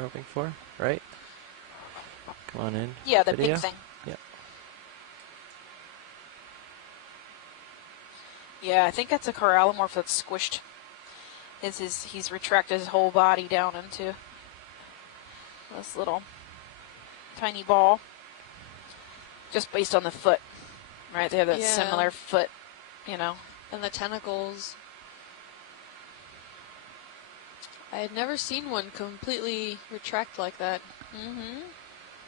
we're hoping for, right? Come on in. Yeah, the video. pink thing. Yeah. Yeah, I think that's a corallimorph that's squished. He's retracted his whole body down into this little tiny ball, just based on the foot, right? They have that similar foot, you know. And the tentacles. I had never seen one completely retract like that. Mm-hmm.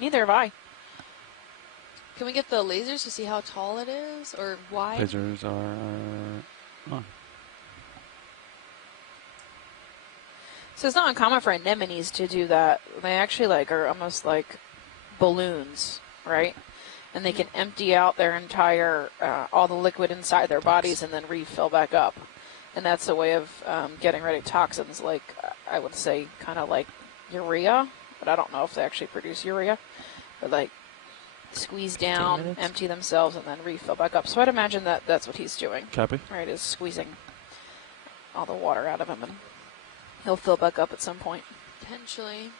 Neither have I. Can we get the lasers to see how tall it is or wide? Lasers are on. So it's not uncommon for anemones to do that. They actually are almost like balloons, right? And they can empty out their entire, all the liquid inside their bodies and then refill back up. And that's a way of getting rid of toxins, like I would say kind of like urea, but I don't know if they actually produce urea. But like squeeze down, empty themselves, and then refill back up. So I'd imagine that that's what he's doing. Copy. Right, is squeezing all the water out of him, and he'll fill back up at some point. Potentially.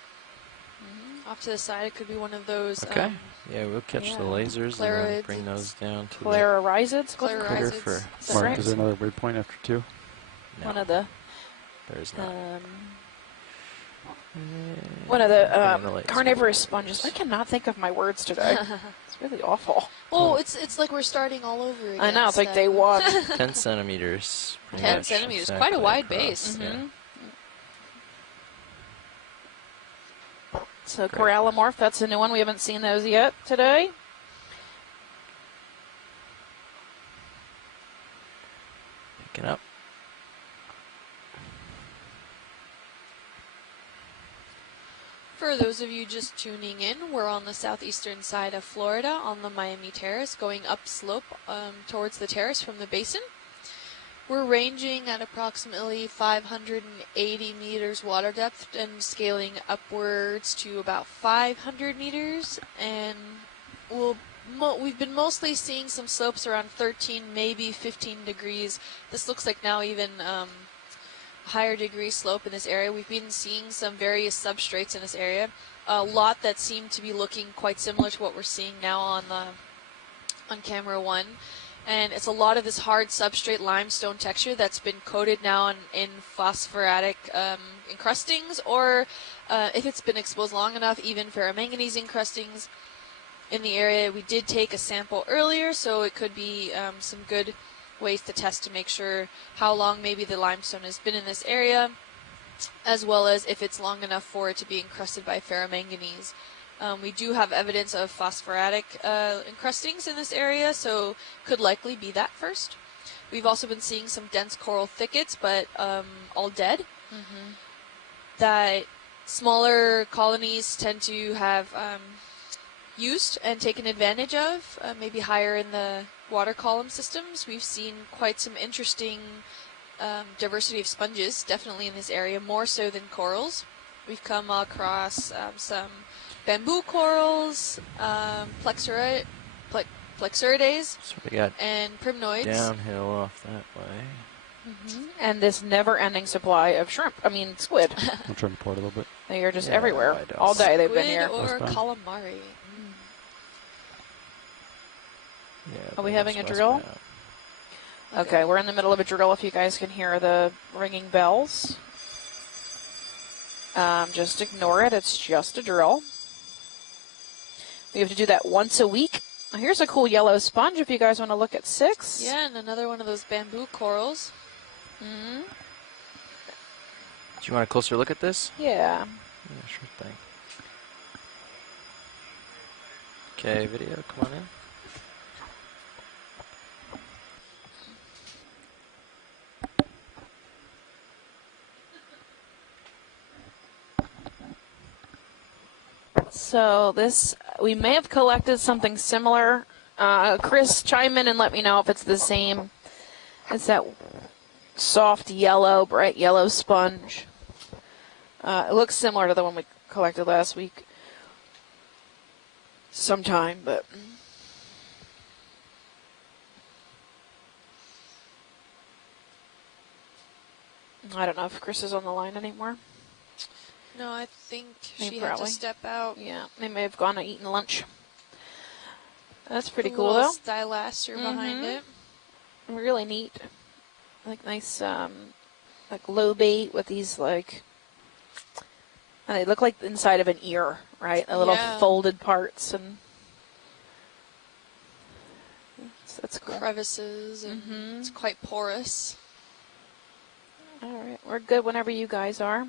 Off to the side, it could be one of those. Okay. Yeah, we'll catch the lasers and then bring those down to Clararizids? Clararizids. Mark, right? is there another waypoint after 2? No, One of the. there's not. One of the carnivorous sponges. I cannot think of my words today. It's really awful. Oh, it's like we're starting all over again. I know, it's like day one. 10 centimeters. 10 centimeters, quite a wide base. Yeah. So corallimorph, that's a new one. We haven't seen those yet today. Picking up. For those of you just tuning in, we're on the southeastern side of Florida on the Miami Terrace, going upslope towards the terrace from the basin. We're ranging at approximately 580 meters water depth and scaling upwards to about 500 meters. And we've been mostly seeing some slopes around 13, maybe 15 degrees. This looks like now even higher degree slope in this area. We've been seeing some various substrates in this area. A lot that seem to be looking quite similar to what we're seeing now on camera 1. And it's a lot of this hard substrate limestone texture that's been coated now in phosphoratic encrustings, or if it's been exposed long enough, even ferromanganese encrustings in the area. We did take a sample earlier, so it could be some good ways to test to make sure how long maybe the limestone has been in this area, as well as if it's long enough for it to be encrusted by ferromanganese. We do have evidence of phosphoratic encrustings in this area, so could likely be that first. We've also been seeing some dense coral thickets, but all dead. That smaller colonies tend to have used and taken advantage of, maybe higher in the water column systems. We've seen quite some interesting diversity of sponges, definitely in this area, more so than corals. We've come across some bamboo corals, plexuridae, So we got and primnoids. downhill off that way. And this never-ending supply of shrimp. I mean, squid. I'm trying to pour it a little bit. They are just everywhere. All day they've been here. Squid or calamari. Yeah, Are we having a drill? Okay, we're in the middle of a drill. If you guys can hear the ringing bells, just ignore it. It's just a drill. We have to do that once a week. Here's a cool yellow sponge if you guys want to look at 6. Yeah, and another one of those bamboo corals. Do you want a closer look at this? Yeah. Yeah, sure thing. Okay, video, come on in. So this, we may have collected something similar. Chris, chime in and let me know if it's the same. It's that soft yellow, bright yellow sponge. It looks similar to the one we collected last week. Sometime, but... I don't know if Chris is on the line anymore. No, I think They she had probably- to step out. Yeah, they may have gone and eaten lunch. That's pretty The cool, little though. stylaster behind it. Really neat. Like nice, like low bait with these like. They look like the inside of an ear, right? The little Yeah. folded parts, and that's cool. Crevices, and it's quite porous. All right, we're good whenever you guys are.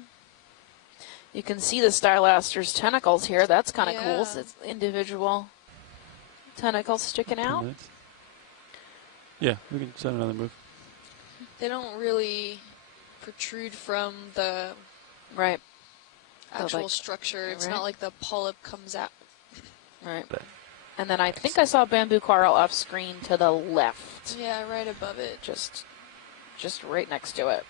You can see the stylaster's tentacles here. That's kind of cool. Yeah. So it's individual tentacles sticking 2 out. minutes. Yeah, we can send another move. They don't really protrude from the Right, actual like- structure. It's right. not like the polyp comes out. right. But And then I think I saw bamboo coral off screen to the left, Yeah, right above it. just right next to it.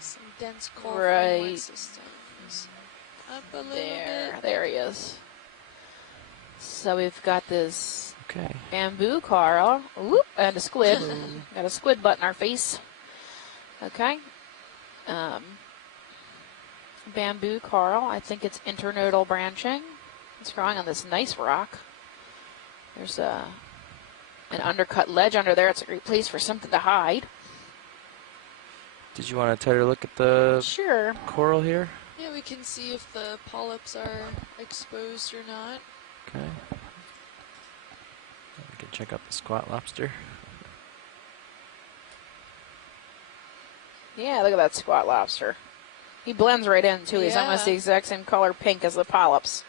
Some dense coral Right. framework systems. Up a little bit. There he is. So we've got this okay. bamboo coral, whoop, and a squid. Got a squid butt in our face. Okay. Bamboo coral, I think it's internodal branching. It's growing on this nice rock. There's an undercut ledge under there. It's a great place for something to hide. Did you want to take a look at the Sure. coral here? Yeah, we can see if the polyps are exposed or not. Okay. We can check out the squat lobster. Yeah, look at that squat lobster. He blends right in, too. He's almost the Yeah. exact same color pink as the polyps.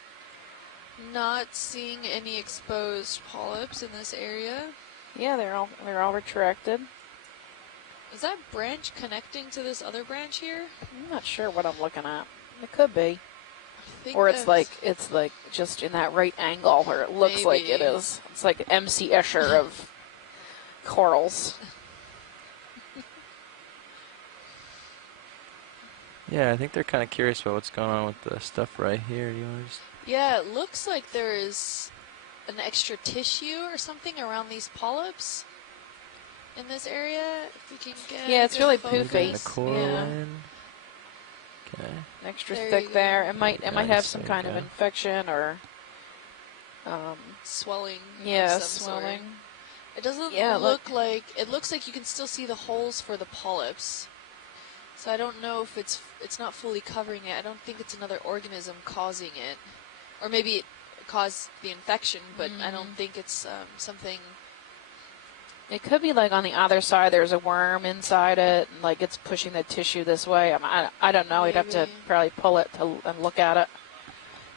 Not seeing any exposed polyps in this area. Yeah, they're all retracted. Is that branch connecting to this other branch here? I'm not sure what I'm looking at. It could be. I think Or it's that's- like just in that right angle where it looks like it Maybe. is. It's like MC Escher of corals. Yeah, I think they're kind of curious about what's going on with the stuff right here. Do you want to just... Yeah, it looks like there is an extra tissue or something around these polyps in this area. If we can get Yeah, it's good really focus. poofy. Getting the coral Yeah. in. Okay. Extra There you thick go. there. It might have Nice, some there kind you of go. infection or Swelling. of yeah, some sort. swelling. It doesn't Yeah, look like, it looks like you can still see the holes for the polyps. So I don't know if it's not fully covering it. I don't think it's another organism causing it. Or maybe it caused the infection, but I don't think it's something. It could be like on the other side there's a worm inside it, and like it's pushing the tissue this way. I don't know. You'd have to Maybe. probably pull it and look at it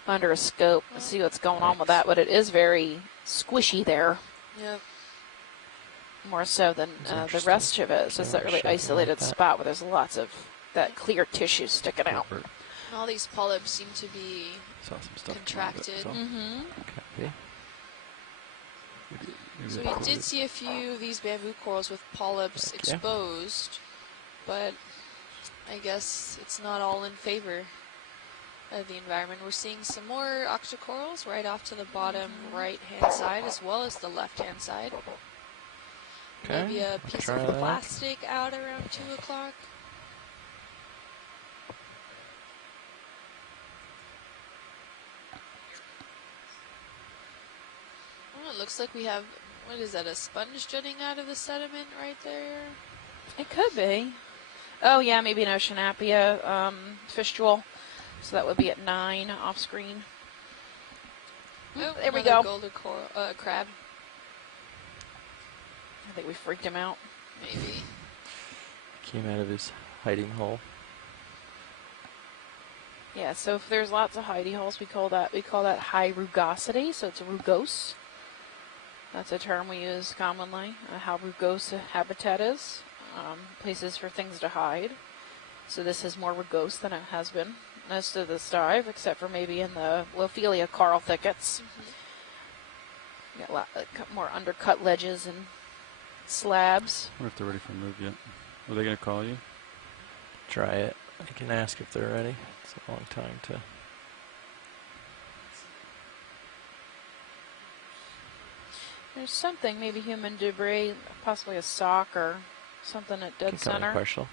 under a scope and see what's going on with that. But it is very squishy there, Yep. more so than That's the interesting. rest of it. It's just Never that really showed me isolated like that. spot where there's lots of that clear tissue sticking out. Robert And all these polyps seem to be Saw some stuff. contracted. Mm-hmm. copy. So we did see a few of these bamboo corals with polyps Heck yeah. exposed, but I guess it's not all in favor of the environment. We're seeing some more octocorals right off to the bottom right-hand side as well as the left-hand side. Okay. Maybe a I'll piece try of that. plastic out around 2 o'clock. Oh, it looks like we have, what is that, a sponge jutting out of the sediment right there? It could be. Oh yeah, maybe an Oceanapia fish jewel. So that would be at 9 off screen. Oh, there we another go. golden coral, crab, I think we freaked him out. maybe. Came out of his hiding hole. Yeah, so if there's lots of hidey holes, we call that high rugosity. So it's rugose. That's a term we use commonly. How rugose a habitat is, places for things to hide. So this is more rugose than it has been most of this dive, except for maybe in the Lophelia coral thickets. Got a lot more undercut ledges and slabs. I wonder if they're ready for a move yet. Are they going to call you? Try it. I can ask if they're ready. It's a long time to... There's something, maybe human debris, possibly a sock or something at dead Can come in center. partial.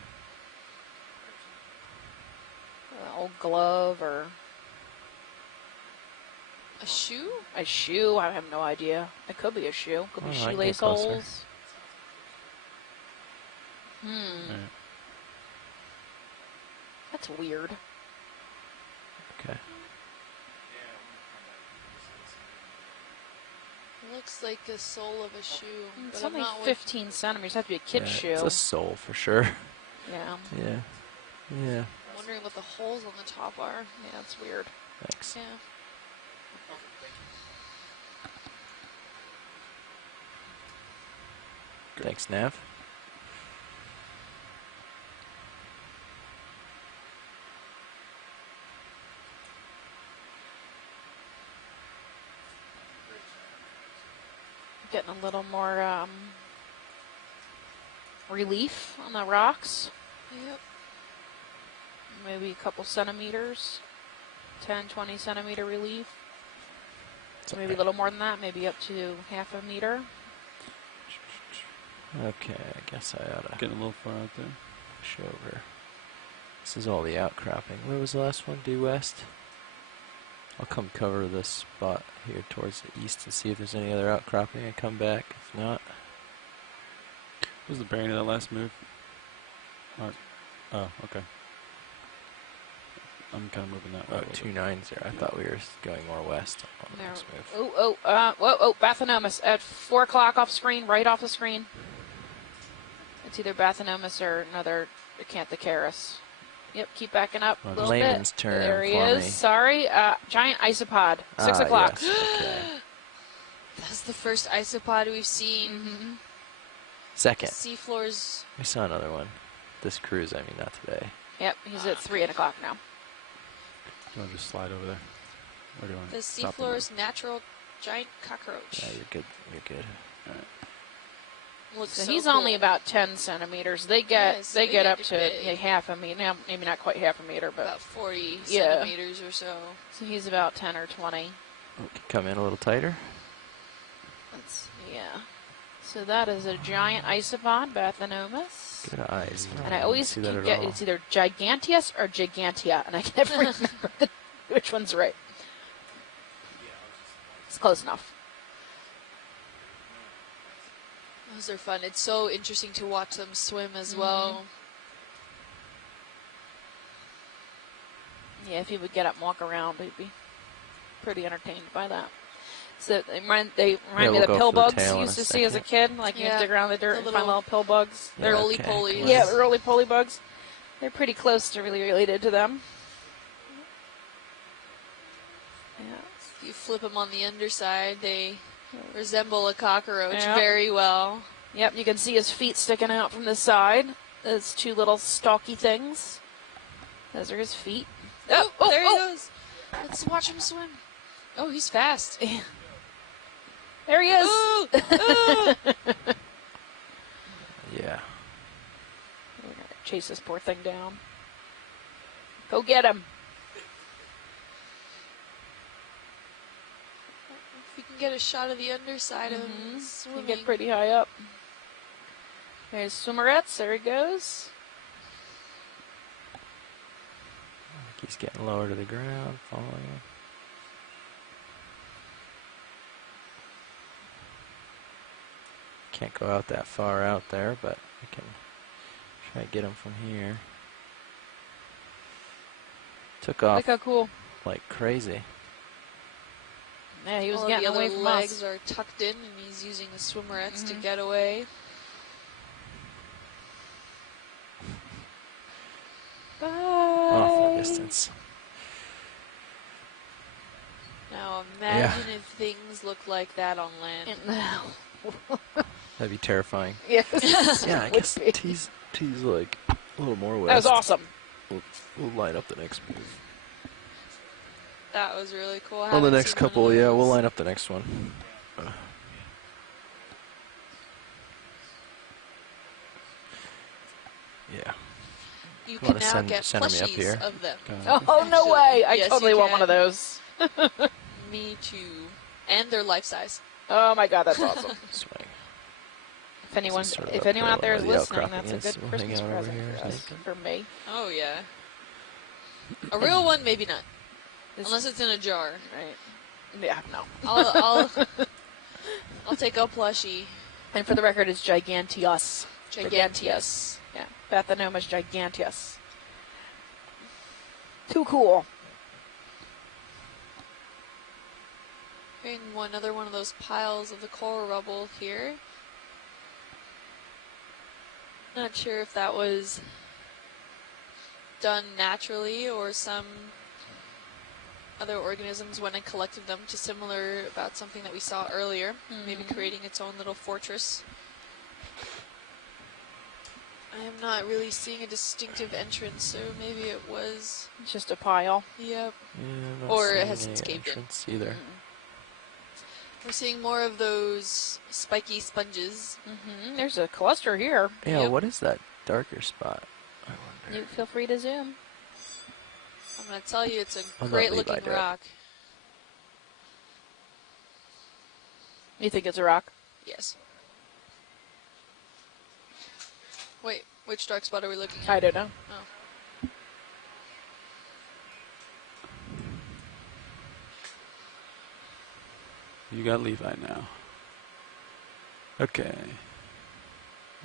old glove or A shoe? a shoe. I have no idea. It could be a shoe. Could be Oh, I can get shoelace closer. holes. Alright. That's weird. Okay. It looks like the sole of a shoe, It's but I'm only not 15 centimeters. Have to be a kid's Yeah, shoe. it's a sole for sure. Yeah. Yeah. Yeah. wondering what the holes on the top are. Yeah, it's weird. Thanks. Yeah. Thanks, Nav. Getting a little more relief on the rocks. Yep. Maybe a couple centimeters. 10, 20 centimeter relief. So maybe a little more than that. Maybe up to half a meter. Okay, I guess I ought to Getting a little far out there. push over. This is all the outcropping. Where was the last one? Due west? I'll come cover this spot here towards the east and see if there's any other outcropping and come back. If not, What was the bearing of that last move? Oh, okay. I'm kind of moving that way. oh, 290. I thought we were going more west on the There. next move. Whoa, Bathanomus at 4 o'clock off screen, right off the screen. It's either Bathanomus or another Acanthocaris. Yep, keep backing up a little Layman's bit. turn There he for is. me. Sorry, giant isopod. 6 o'clock. Yes, okay. That's the first isopod we've seen. Mm-hmm. Second. Seafloors. We saw another one. This cruise, I mean, not today. Yep, he's at 3 o'clock now. Do you want to just slide over there? Or do you want The to stop seafloor's natural giant cockroach. Yeah, you're good. You're good. Looks So so he's cool. only about 10 centimeters. They get Yes, they they get get up to big. half a meter. Now, maybe not quite half a meter, but about 40 Yeah. centimeters or so. so he's about 10 or 20. Okay, come in a little tighter. Yeah. So that is a giant isopod, Bathanomus. Good eyes. And I always see keep that at getting all. it's either Giganteus or Gigantia, and I can never remember which one's right. It's close enough. Those are fun. It's so interesting to watch them swim as well. Yeah, if he would get up and walk around, he'd be pretty entertained by that. So they remind me we'll of the go pill for the bugs tail you in used a to see as a second. kid. Like you Yeah, dig around the dirt the and find little- little pill bugs. Yeah, They're roly-polies. cool. yeah, roly-poly bugs. They're pretty close to really related to them. Yeah. If you flip them on the underside, they resemble a cockroach Yeah. very well. Yep, you can see his feet sticking out from the side. Those two little stalky things. Those are his feet. Oh, there he goes. Let's watch him swim. Oh, he's fast. There he is. Ooh, ooh. Yeah. We're gonna chase this poor thing down. Go get him. If we can get a shot of the underside of him You swimming. get pretty high up. There's Swimmerettes. There he goes. He's getting lower to the ground, following him. Can't go out that far out there, but we can try to get him from here. Took off Look how cool. like crazy. Yeah, he was All getting the away other from legs us. are tucked in, and he's using the swimmerettes to get away. Awful Bye. distance. Now imagine if things look like that on land. That'd be terrifying. Yes. Yeah, I Would guess be. T's like a little more west. That was awesome. We'll line up the next move. That was really cool. I On the haven't next seen one of couple, yeah, we'll those. line up the next one. Yeah. You wanna can now send get me up plushies here? of them. Oh, no Actually, way. I yes, totally you want one of can. those. Me too. And they're life size. Oh, my God, that's awesome. Swing. If anyone, This is sort of if up anyone there out there is where the listening, outcropping that's a is. good We'll hang Christmas out over present here, for I us, think. for me. Oh, yeah. A real one, maybe not. This- Unless it's in a jar. Right. Yeah, no. I'll take a plushie. And for the record, it's giganteus. Giganteus. Yeah. Bathanomus giganteus. Too cool. And another one of those piles of the coral rubble here. Not sure if that was done naturally or some other organisms went and collected them to similar about something that we saw earlier, maybe creating its own little fortress. I am not really seeing a distinctive entrance, so maybe it was. It's just a pile. Yep. Yeah, I'm not Or it seeing hasn't any escaped it. entrance either. We're seeing more of those spiky sponges. There's a cluster here. Yeah, Yep. what is that darker spot? I wonder. You feel free to zoom. I'm going to tell you, it's a I'll let great Levi looking do it. rock. You think it's a rock? Yes. Wait, which dark spot are we looking at? I don't know. Oh. You got Levi now. Okay.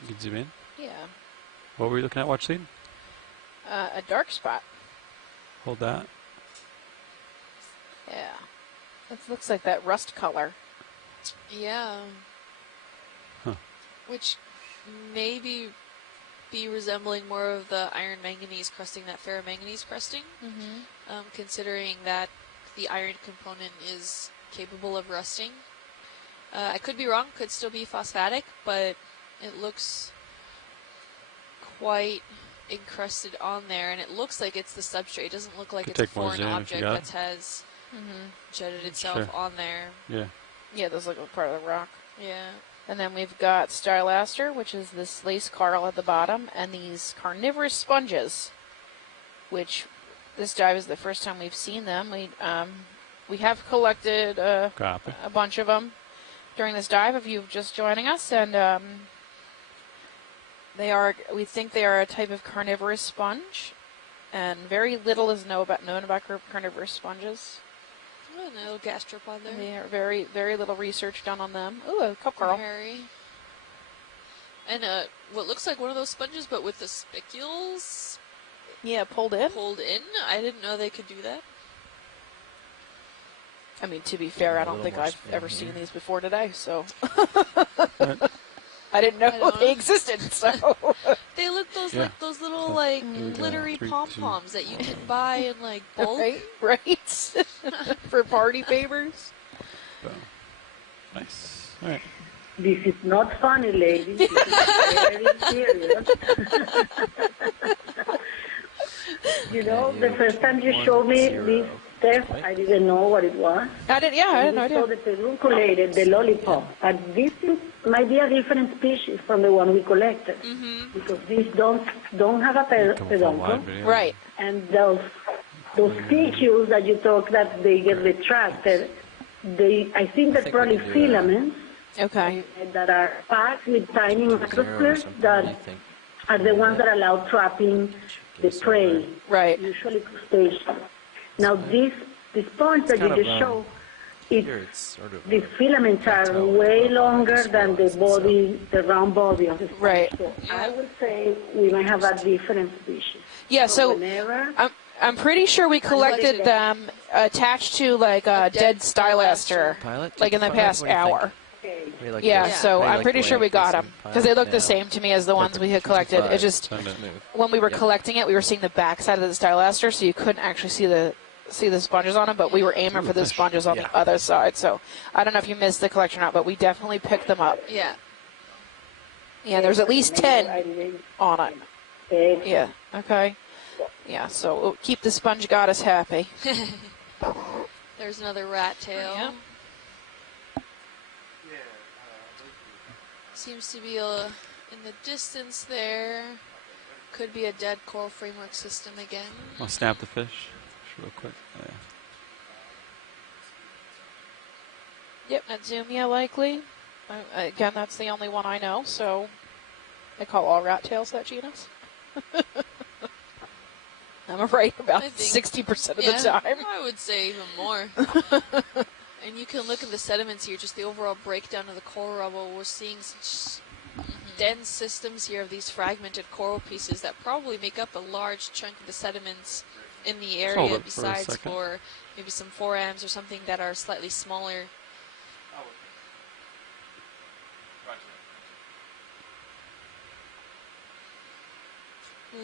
You can zoom in. Yeah. What were you looking at, watch lead? A dark spot. Hold that. Yeah. It looks like that rust color. Yeah. Huh. Which maybe be resembling more of the iron manganese crusting, that ferromanganese crusting, considering that the iron component is capable of rusting. I could be wrong, could still be phosphatic, but it looks quite encrusted on there, and it looks like it's the substrate. It doesn't look like Could it's a take more foreign zoom if you object got it. that has jetted itself Sure. on there. Yeah. Yeah, those look like part of the rock. Yeah. And then we've got stylaster, which is this lace coral at the bottom, and these carnivorous sponges, which this dive is the first time we've seen them. We have collected Copy. a bunch of them during this dive. If you're just joining us, and we think they are a type of carnivorous sponge, and very little is known about carnivorous sponges. Oh, and a little gastropod there. They are very, very little research done on them. Ooh, a cup coral. Hairy. And what looks like one of those sponges, but with the spicules Yeah, pulled in. pulled in. I didn't know they could do that. I mean, to be fair, Yeah, I a don't little think more I've spin ever here. seen these before today, so Right. I didn't know I don't they know. existed. So They look Yeah. like those little So, like here we go. glittery 3, 2. pom poms that you can buy in like bulk. right, for party favors. Boom. Nice. All right. This is not funny, ladies. This is very serious. You know, the first time you showed me this test, I didn't know what it was. I didn't know We saw idea. the pedunculated, the lollipop. And this might be a different species from the one we collected. Because these don't have a Come for a peduncle. wide video. Right. And those spicules that you talk that they get retracted, I think they're think we probably can do that. filaments Okay. that are packed with tiny 0 or microsclips something. What do you that think? are the ones that allow trapping the prey, Right. usually crustaceans. Now the sponge that you kind of, just showed, Here it's sort of the filaments are plateau. way longer As than well the as body, the round body of the sponge. Right. So I would say we might have a different species. Yeah. So whenever I'm pretty sure we collected them attached to like a dead stylaster, Pilot, like take in the a pilot, past what do you think? hour. What do you like Yeah, this? so What do you I'm like pretty the sure way we it got goes them in because they look pilot? the same to me as the ones we had collected. It 55. just Send it. Smooth. when we were Yep. collecting it, we were seeing the back side of the stylaster, so you couldn't actually see the sponges on them. But we were aiming for the sponges on Yeah. the other side. So I don't know if you missed the collection or not, but we definitely picked them up. Yeah. Yeah, there's at least I 10 didn't on it. take Yeah. Okay. Yeah. So we'll keep the sponge goddess happy. There's another rat tail. Yeah. Seems to be in the distance there. Could be a dead coral framework system again. I'll snap the fish real quick. Yeah. Yep. Natsumia likely. Again, that's the only one I know. So I call all rat tails that genus. I'm right about I think- 60% of Yeah, the time. I would say even more. And you can look at the sediments here, just the overall breakdown of the coral rubble. We're seeing such dense systems here of these fragmented coral pieces that probably make up a large chunk of the sediments in the Let's hold area, it for a besides second. for maybe some forams or something that are slightly smaller.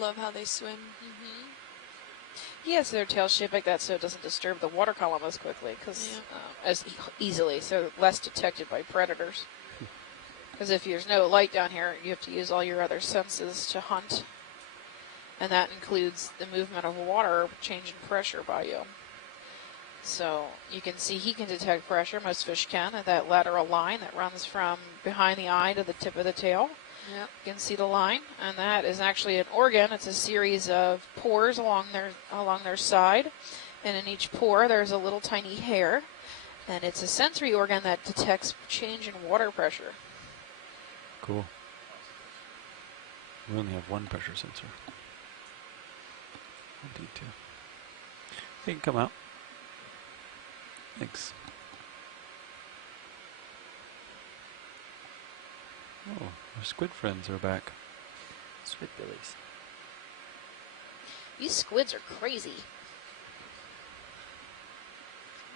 Love how they swim. Yes, their tail shaped like that so it doesn't disturb the water column as quickly, because as easily, so less detected by predators. Because if there's no light down here, you have to use all your other senses to hunt, and that includes the movement of water, change in pressure by you. So you can see he can detect pressure. Most fish can at that lateral line that runs from behind the eye to the tip of the tail. Yep. You can see the line, and that is actually an organ. It's a series of pores along their side, and in each pore there's a little tiny hair, and it's a sensory organ that detects change in water pressure. Cool. We only have one pressure sensor. Indeed, too. They can come out. Thanks. Oh, our squid friends are back. Squid billies. These squids are crazy.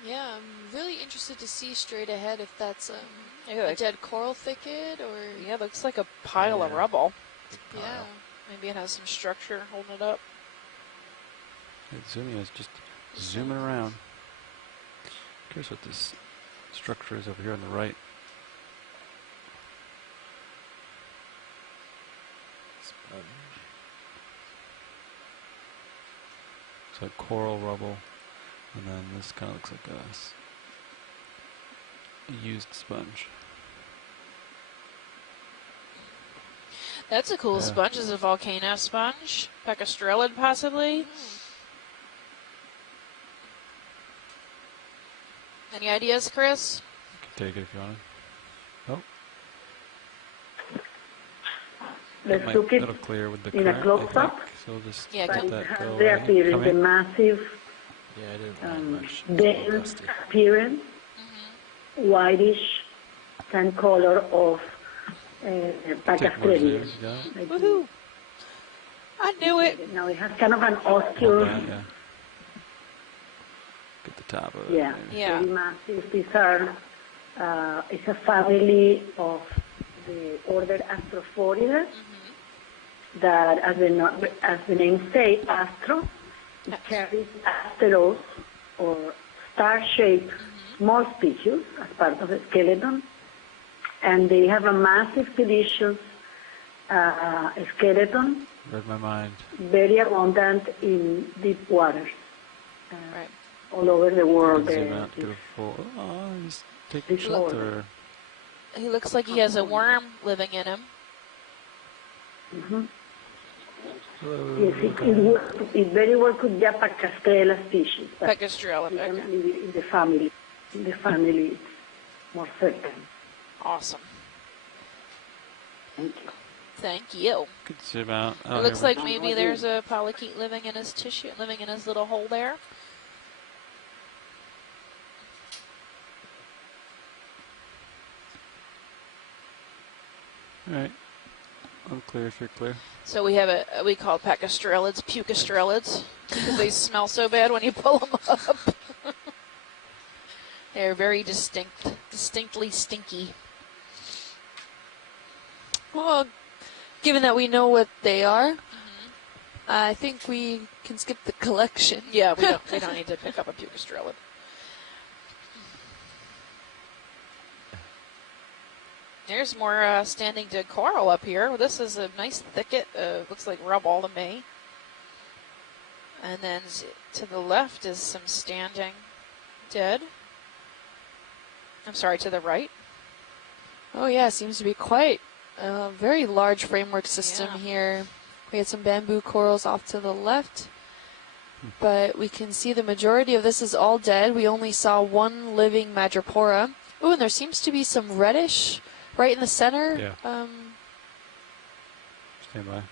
Yeah, I'm really interested to see straight ahead if that's Yeah, a like- dead coral thicket or... Yeah, it looks like a pile of Yeah. rubble. Yeah. Maybe it has some structure holding it up. Hey, zooming is just zooming around. Curious what this structure is over here on the right. Sponge. Looks like coral rubble, and then this kind of looks like a used sponge. That's a cool Yeah. sponge. It's a volcano sponge. Pecastrelid, possibly. Any ideas, Chris? You can take it if you want. Oh, Let's might, look it that'll clear with the in a current, I close-up. think. So we'll just Yeah, But let it that has go the away. appearance, the Coming? massive Yeah, I didn't mind much. It's a little dense dusty. appearance, whitish tan color of Take more Pacastrellium. zoom. Yeah. Woohoo! I knew it. Now it has kind of an Hold ocular, that, yeah. Get the top of it. yeah, maybe. Yeah. very massive. These are, it's a family of the order Astrophorida that, as the name says, astro, it carries asteros or star-shaped small species as part of the skeleton, and they have a massive, delicious skeleton, Read my mind. very abundant in deep waters. Right. All over the You world. can zoom out, get a full. Oh, he's taking This shelter. He looks like he has a worm living in him. Yes, it very well could be a Pacastrella species. But Pecastrelid. Okay. in the family. In the family, it's more certain. Awesome. Thank you. Thank you. Could zoom out. It looks like maybe there's a polychaete living in his tissue, living in his little hole there. All right. I'm clear if you're clear. So we have we call pecastrelids pucastrelids because they smell so bad when you pull them up. They're very distinctly stinky. Well, given that we know what they are, I think we can skip the collection. Yeah, we don't need to pick up a pucastrelid. There's more standing dead coral up here. This is a nice thicket. Looks like rubble to me. And then to the left is some standing dead. I'm sorry, to the right. Oh yeah, seems to be quite a very large framework system Yeah. here. We had some bamboo corals off to the left, but we can see the majority of this is all dead. We only saw one living madrepora. Oh, and there seems to be some reddish right in the center. Yeah. Stand by.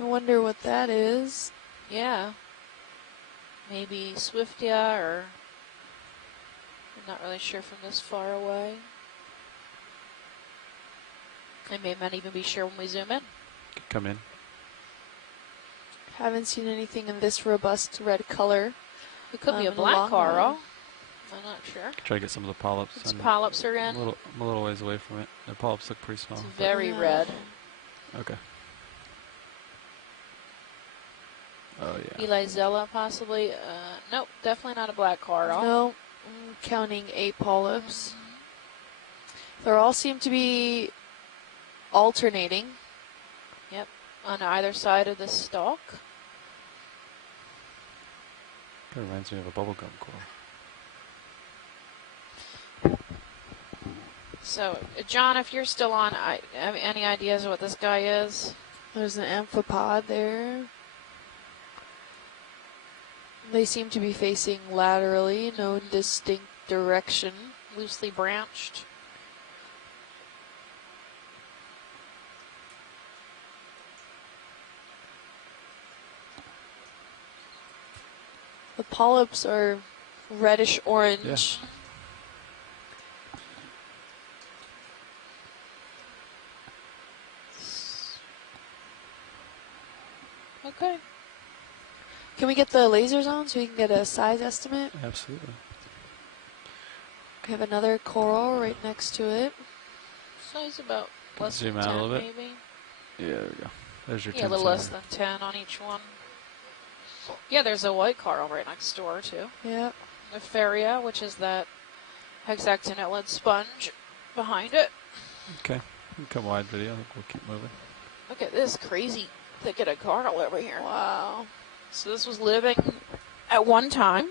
I wonder what that is. Yeah. Maybe Swiftia, or I'm not really sure from this far away. I may not even be sure when we zoom in. Could come in. Haven't seen anything in this robust red color. It could be a in a black long coral. while. I'm not sure. Could try to get some of the polyps. Its and polyps are in. I'm a little ways away from it. The polyps look pretty small. It's but- very Yeah. red. Okay. Oh yeah. Elizella, possibly. Nope, definitely not a black coral. No, I'm counting 8 polyps. They all seem to be alternating. Yep, on either side of the stalk. Kind of reminds me of a bubblegum coral. So, John, if you're still on, I have any ideas of what this guy is? There's an amphipod there. They seem to be facing laterally, no distinct direction. Loosely branched. The polyps are reddish orange. Okay. Can we get the lasers on so we can get a size estimate? Absolutely. We have another coral right next to it. Size about Can less zoom than out a 10, little bit? maybe. Yeah, there we go. There's your Yeah, a 10 little less centimeter. than 10 on each one. Yeah, there's a white coral right next door, too. Yep. The Feria, which is that hexactinellid sponge behind it. Okay. We can come wide video. I think we'll keep moving. Look at this crazy thicket of coral over here. Wow. So this was living at one time.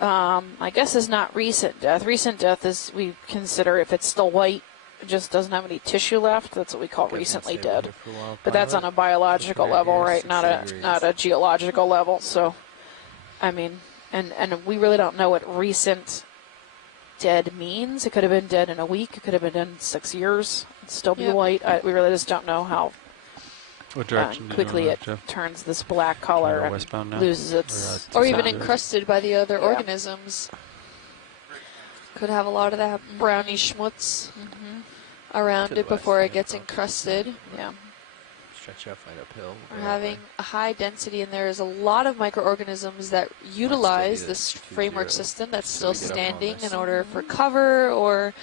I guess is not recent death. Recent death is, we consider, if it's still white, it just doesn't have any tissue left. That's what we call recently dead. But that's on a biological level, right? Not a geological level. So, I mean, and we really don't know what recent dead means. It could have been dead in a week. It could have been dead in 6 years. It'd still be Yep. white. We really just don't know how What direction do you quickly wanna it go, Jeff? turns this black Wanna color go and westbound now? loses its Or even sound. encrusted by the other Yeah. organisms. Could have a lot of that browny schmutz around To the it before west, it gets yeah, encrusted. Yeah. Stretch out right uphill. We're having a high density, and there's a lot of microorganisms that utilize the this 220 framework system that's so still we get up on standing this. in order for cover or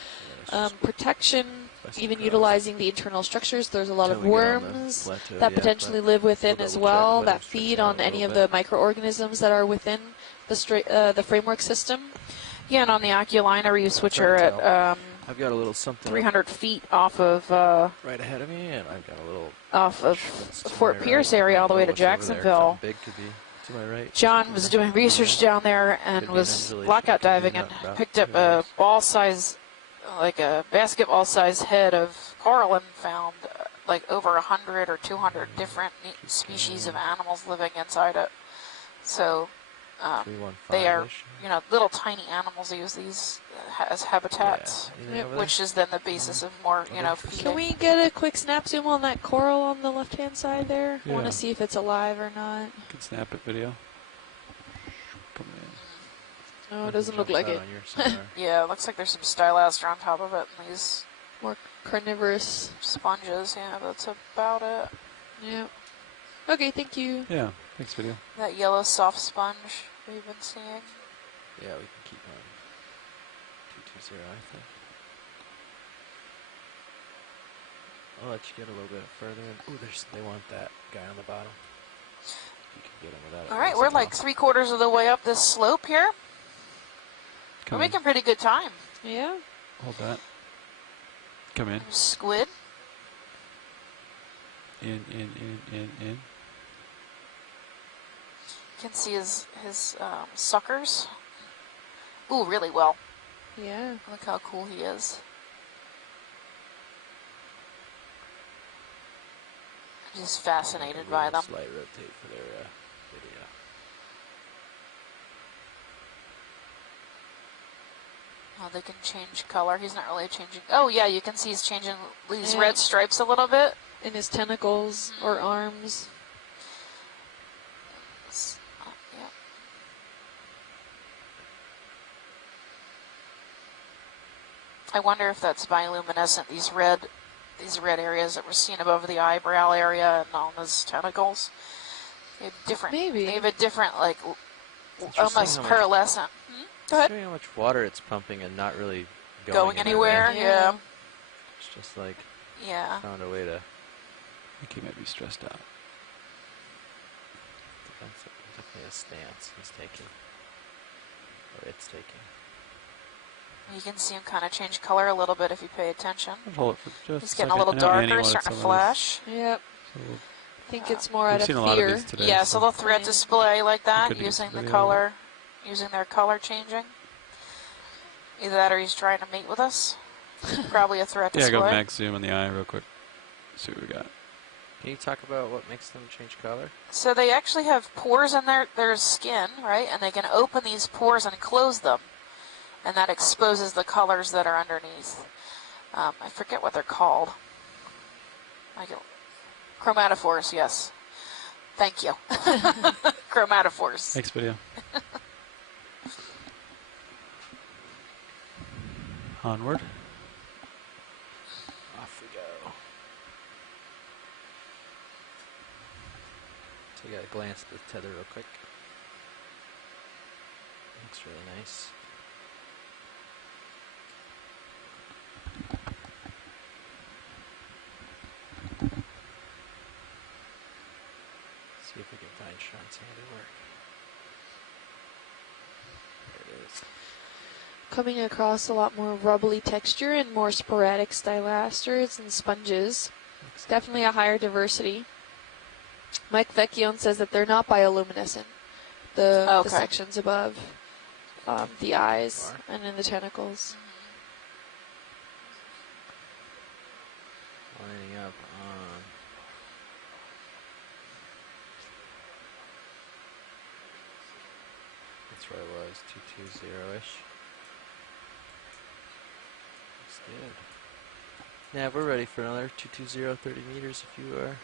protection, West even across. utilizing the internal structures. There's a lot Till of we get on the worms plateau, that yeah, potentially but live within we'll as double check, well, let that them stretch feed out on a any of little the microorganisms that are within the framework system. Yeah, and on the Oculiner, which are Trying to at I've got a little something 300 feet off of right ahead of me, and I've got a little Fort to my Pierce right. area all the way I to don't know what's over there. Jacksonville. Something big could be to my right. John was doing research down there and Could be an was installation, blackout could be diving not and about picked up 2 a hours. ball size, like a basketball size head of coral, and found like over 100 or 200 different species of animals living inside it. So they are, 315-ish. little tiny animals use these as habitats, Yeah. Anything over there? which is then the basis of more, feeding. Can we get a quick snap zoom on that coral on the left-hand side there? I want Yeah. to see if it's alive or not. Can snap it video. Come in. Oh, it doesn't look like it. On yours somewhere. Yeah, it looks like there's some stylaster on top of it and these More carnivorous. sponges. Yeah, that's about it. Yeah. Okay, thank you. Yeah. Thanks, video. That yellow soft sponge we've been seeing. Yeah, we can keep on 220, I think. I'll let you get a little bit further. Ooh, they want that guy on the bottom. You can get him without it. All right, we're like 3/4 of the way up this slope here. Come We're in. making pretty good time. Yeah. Hold that. Come in. Squid. In. You can see his suckers. Ooh, really well. Yeah. Look how cool he is. I'm just fascinated by them. Slight rotate for their video. Oh, they can change color. He's not really changing. Oh, yeah, you can see he's changing these Yeah. red stripes a little bit. in his tentacles or arms. Yeah. I wonder if that's bioluminescent. These red areas that we're seeing above the eyebrow area and on his tentacles. They have different. Maybe. They have a different, like, Interesting almost how much- pearlescent. Go ahead. Showing how much water it's pumping and not really Going anywhere? Yeah. It's just like Yeah. found a way to. I think he might be stressed out. That's definitely a stance he's taking, or it's taking. You can see him kind of change color a little bit if you pay attention. I'll hold it for just He's a getting a second. little I know Annie darker, wanted starting to some of flash. Yep. this, so I think it's more we've out of seen a lot of fear. these today. Yeah, so they'll thread Yeah. display like that, Good to get using some the video. color, using their color changing. Either that or he's trying to mate with us. Probably a threat Yeah, display. go max zoom on the eye real quick. See what we got. Can you talk about what makes them change color? So they actually have pores in their skin, right? And they can open these pores and close them. And that exposes the colors that are underneath. I forget what they're called. Chromatophores, yes. Thank you. Chromatophores. Thanks, video. Onward. Off we go. So you got to glance at the tether real quick. Looks really nice. See if we can find Sean's handiwork. There it is. Coming across a lot more rubbly texture and more sporadic stylasters and sponges. It's definitely a higher diversity. Mike Vecchione says that they're not bioluminescent. The Okay. sections above the eyes and in the tentacles. Lining up on. That's where it was, 220-ish. Looks good. Yeah, we're ready for another 220, 30 meters if you are.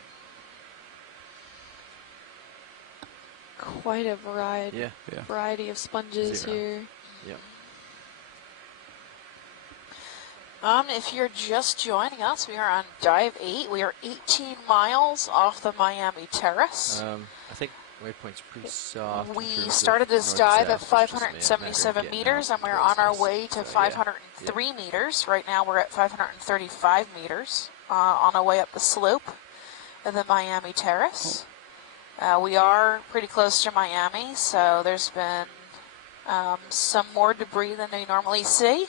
Quite a variety. Yeah. Yeah. Variety of sponges Zero. here. Yep. If you're just joining us, we are on dive 8. We are 18 miles off the Miami Terrace. I think waypoint's pretty soft. in We terms of started this north dive at south, which is a matter of 577 getting meters, out and we're towards on our us. way to So, yeah. 503 meters. Right now, we're at 535 meters on our way up the slope of the Miami Terrace. We are pretty close to Miami, so there's been some more debris than we normally see.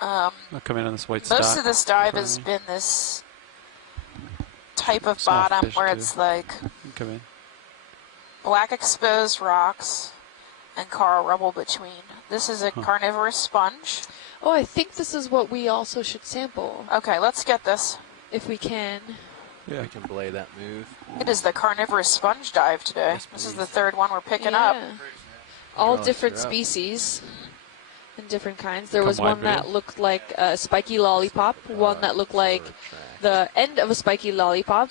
I'll come in on this white Most stock of this dive in front has of me. been this type of Soft bottom fish, where too. it's like You can come in. black exposed rocks and coral rubble between. This is a carnivorous sponge. Oh, I think this is what we also should sample, Okay, let's get this. if we can. Yeah. We can belay that move. It is the carnivorous sponge dive today. Yes, This is please. the third one we're picking up. Yeah. All Oh, different sure. species and different kinds. There Come was wide one that video. looked like a spiky lollipop, one that looked like Forward track. the end of a spiky lollipop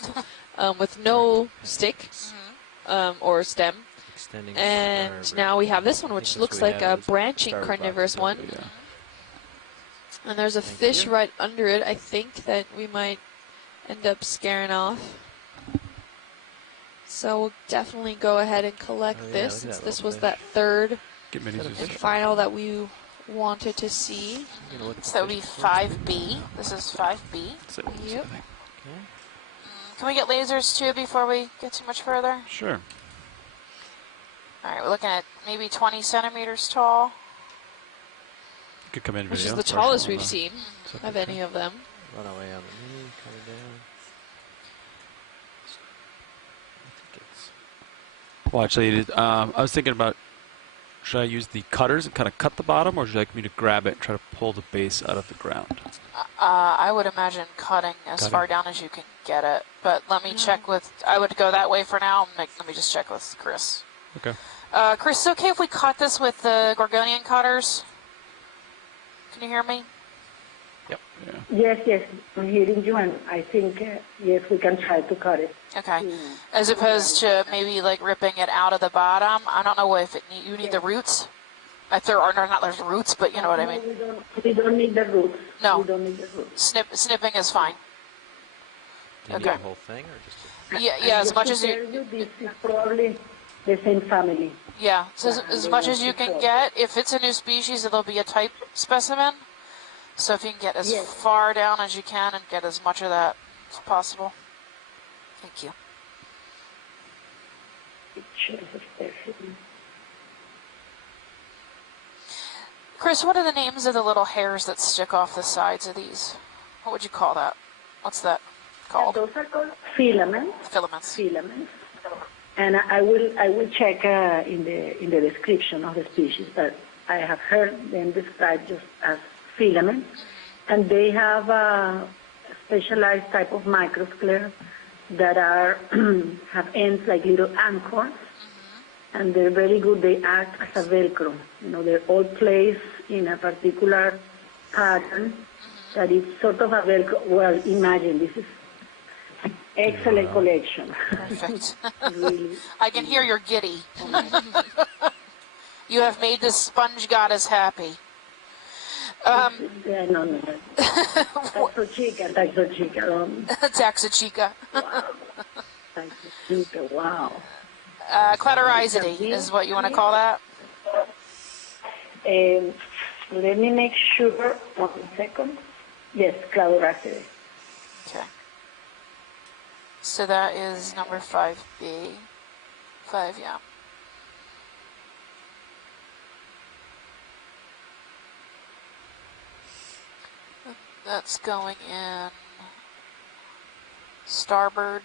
with no stick or stem. Extending And starboard. now we have this one, I think which that's looks what we like have a is branching starboard box carnivorous stuff. one. Yeah. And there's a Thank fish you. right under it, I think, that we might end up scaring off. So we'll definitely go ahead and collect Oh, yeah, this, look at since that this little was fish. that third Get minis. Is that a with and fish? it. final that we wanted to see. I'm gonna look at So that would the be fish before. 5B. This is 5B. That's it, that's it, Yep. I think. Okay. Can we get lasers too before we get too much further? Sure. All right, we're looking at maybe 20 centimeters tall. You could come in Which video. is the Partial tallest on we've the seen second of track. any of them. Run away on the knee, coming down. I think it's. Well, actually, I was thinking about, should I use the cutters and kind of cut the bottom, or would you like me to grab it and try to pull the base out of the ground? I would imagine cutting as Cutting. far down as you can get it. But let me check with, I would go that way for now. Let me just check with Chris. Okay. Chris, is it okay if we cut this with the Gorgonian cutters? Can you hear me? Yep. Yeah. Yes, I'm hearing you, and I think, yes, we can try to cut it. Okay. to- As opposed to maybe like ripping it out of the bottom. I don't know if you need the roots. If there are not there's roots, but you know what I mean. No, we don't need the roots. No. We don't need the roots. Snipping is fine. Do you need Okay. the whole thing or just? Yeah, as Just much to as tell you. this is probably the same family. Yeah, so as much as you can get. If it's a new species, it'll be a type specimen. So if you can get as Yes. far down as you can and get as much of that as possible. Thank you. Pictures of specimen. Chris, what are the names of the little hairs that stick off the sides of these? What would you call that? What's that called? Those are called filaments. Filaments. Filaments. And I will check in the description of the species, but I have heard them described just as filaments, and they have a specialized type of microsclera that are have ends like little anchors, and they're very good. They act as a Velcro. You know, they're all placed in a particular pattern that is sort of a Velcro. Well, imagine this is excellent collection. Perfect. Really. I can hear you're giddy. You have made this sponge goddess happy. Yeah, no. Taxo chica. Taxichica. Taxo chica, wow. Clitoricity is what you want to call that? Let me make sure, 1 second. Yes, Cladoracea. Okay. So that is number 5B. 5, yeah. That's going in starboard.